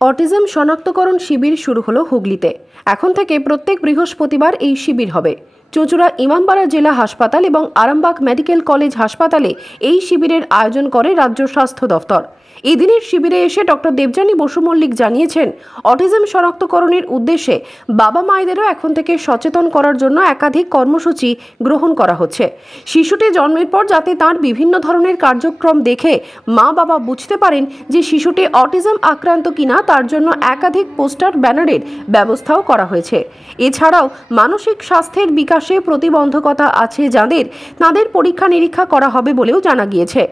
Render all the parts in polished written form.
Autism শনাক্তকরণ শিবির শুরু হলো হুগলিতে। এখন থেকে প্রত্যেক বৃহস্পতিবার এই শিবির হবে। চুঁচুড়া ইমামবাড়া জেলা হাসপাতাল এবং আরামবাগ মেডিকেল কলেজ হাসপাতালে এই শিবিরের আয়োজন করে রাজ্য স্বাস্থ্য দফতর। এদিনের শিবিরে এসে ডক্টর দেবযানী বসু মল্লিক জানিয়েছেন, অটিজম শনাক্তকরণের উদ্দেশ্যে বাবা মায়েদেরও এখন থেকে সচেতন করার জন্য একাধিক কর্মসূচি গ্রহণ করা হচ্ছে। শিশুটি জন্মের পর যাতে তার বিভিন্ন ধরনের কার্যক্রম দেখে মা বাবা বুঝতে পারেন যে শিশুটি অটিজম আক্রান্ত কিনা, তার জন্য একাধিক পোস্টার ব্যানারের ব্যবস্থাও করা হয়েছে। এছাড়াও মানসিক স্বাস্থ্যের বিকাশে প্রতিবন্ধকতা আছে যাদের, তাদের পরীক্ষা নিরীক্ষা করা হবে বলেও জানা গিয়েছে।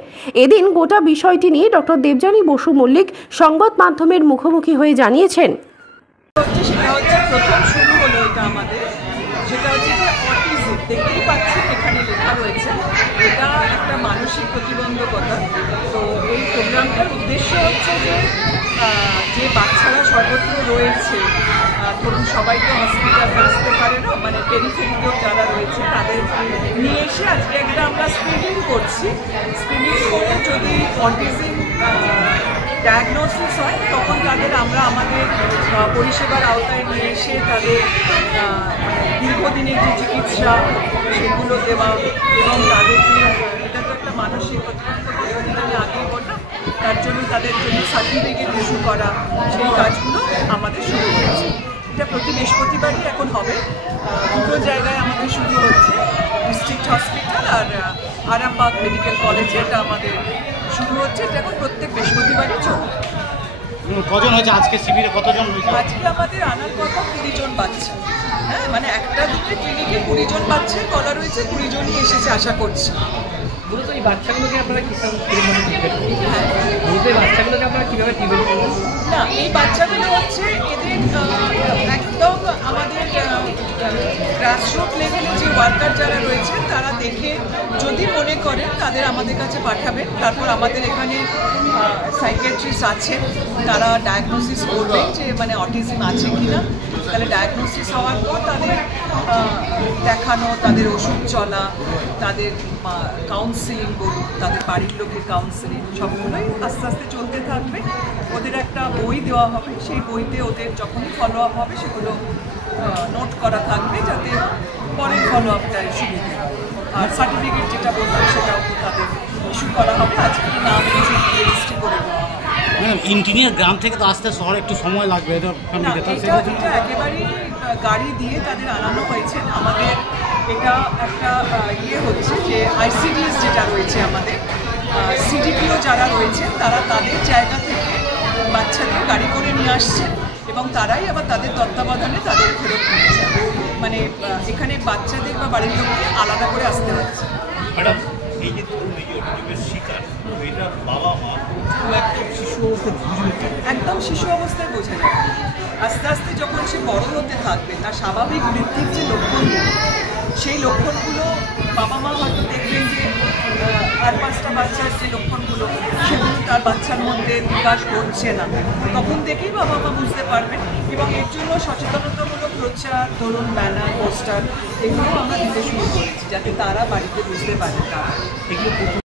এদিন গোটা বিষয়টি নিয়ে ডক্টর দেবযানী বসু মল্লিক সংবাদ মাধ্যমের মুখোমুখি হয়ে জানিয়েছেন, প্রথম শুরু হলো এটা আমাদের, সেটা হচ্ছে যে অটিজম দেখতেই পাচ্ছি এখানে লেখা রয়েছে, এটা একটা মানসিক প্রতিবন্ধকতা। তো এই প্রোগ্রামটার উদ্দেশ্য হচ্ছে যে বাচ্চারা সর্বত্র রয়েছে, ধরুন সবাই তো হসপিটালে আসতে পারে না, মানে পেরিফেরিতেও যারা রয়েছে তাদের নিয়ে এসে আজকে একটা আমরা স্ক্রিনিং করছি। স্ক্রিনিং করে যদি অটিজম ডায়াগনোসিস হয় তখন তাদের আমরা আমাদের পরিষেবার আওতায় নিয়ে এসে তাদের দীর্ঘদিনের যে চিকিৎসা সেগুলো দেওয়া এবং তাদেরকে, এটা তো একটা মানসিক প্রতিবন্ধকতা যেটা আমি আগেই বললাম, তার জন্য তাদের জন্য সার্টিফিকেট ইস্যু করা, সেই কাজগুলো আমাদের শুরু হয়েছে। এটা প্রতি বৃহস্পতিবারই এখন হবে। দুটো জায়গায় আমাদের শুরু হচ্ছে, ডিস্ট্রিক্ট হসপিটাল আর আরামবাগ মেডিকেল কলেজে এটা আমাদের শুরু হচ্ছে। এটা এখন প্রত্যেক বৃহস্পতিবারই চলবে। কজন হয়েছে আজকে শিবিরে? কতজন হয়েছে আজকে? আমাদের আনার কথা 20 জন বাচ্চা। হ্যাঁ, মানে একটা দুটো ক্লিনিকে 20 জন বাচ্চা বলা রয়েছে, 20 জনই এসেছে আশা করছি। মূলত এই বাচ্চাগুলোকে আপনারা বাচ্চাগুলোকে আপনারা কীভাবে ট্রিটমেন্ট করবেন? না, এই বাচ্চাগুলো হচ্ছে এদের একদম আমাদের গ্রাসরুট লেভেলে যে ওয়ার্কার যারা রয়েছে তারা দেখে যদি মনে করেন তাদের আমাদের কাছে পাঠাবেন। তারপর আমাদের এখানে সাইকিয়াট্রিস্ট আছে, তারা ডায়াগনোসিস করবে যে মানে অটিজম আছে কিনা। তাহলে ডায়াগনোসিস হওয়ার পর তাদের দেখানো, তাদের ওষুধ চলা, তাদের কাউন্সিলিং বলুন, তাদের বাড়ির লোকের কাউন্সিলিং, সবগুলোই আস্তে আস্তে চলতে থাকবে। ওদের একটা বই দেওয়া হবে, সেই বইতে ওদের যখনই ফলো আপ হবে সেগুলো নোট করা থাকবে যাতে পরের ফলো আপটায় সুবিধে। আর সার্টিফিকেট যেটা বললাম সেটাও তাদের ইস্যু করা হবে। আজকে নাম রেজিস্ট্রি করে দেওয়া হবে। ইঞ্জিনিয়ার গ্রাম থেকে তো আসতে শহরে একটু সময় লাগবে, এটা একেবারেই গাড়ি দিয়ে তাদের আনানো হয়েছে। আমাদের এটা একটা হচ্ছে যে আইসিডিএস যেটা রয়েছে আমাদের, সিডিপিও যারা রয়েছে তারা তাদের জায়গা থেকে বাচ্চাদের গাড়ি করে নিয়ে আসছেন এবং তারাই আবার তাদের তত্ত্বাবধানে তাদের ফেরত নিয়েছে। মানে এখানে বাচ্চাদের বা বাড়ির লোককে আলাদা করে আসতে হচ্ছে। এই যে শিকার, এটা বাবা মা একদম শিশু অবস্থায় বোঝা যায়। আস্তে আস্তে যখন সে বড় হতে থাকবে, তার স্বাভাবিক বৃদ্ধির যে লক্ষণগুলো, সেই লক্ষণগুলো বাবা মা হয়তো দেখবেন যে আর 5টা বাচ্চার যে লক্ষণগুলো সেগুলো তার বাচ্চার মধ্যে বিকাশ ঘটছে না, তখন থেকেই বাবা মা বুঝতে পারবেন। এবং এর জন্য সচেতনতামূলক প্রচার, ধরুন ব্যানার, পোস্টার, এগুলো আমরা দিতে শুরু করেছি যাতে তারা বাড়িতে বুঝতে পারে। তারা এগুলো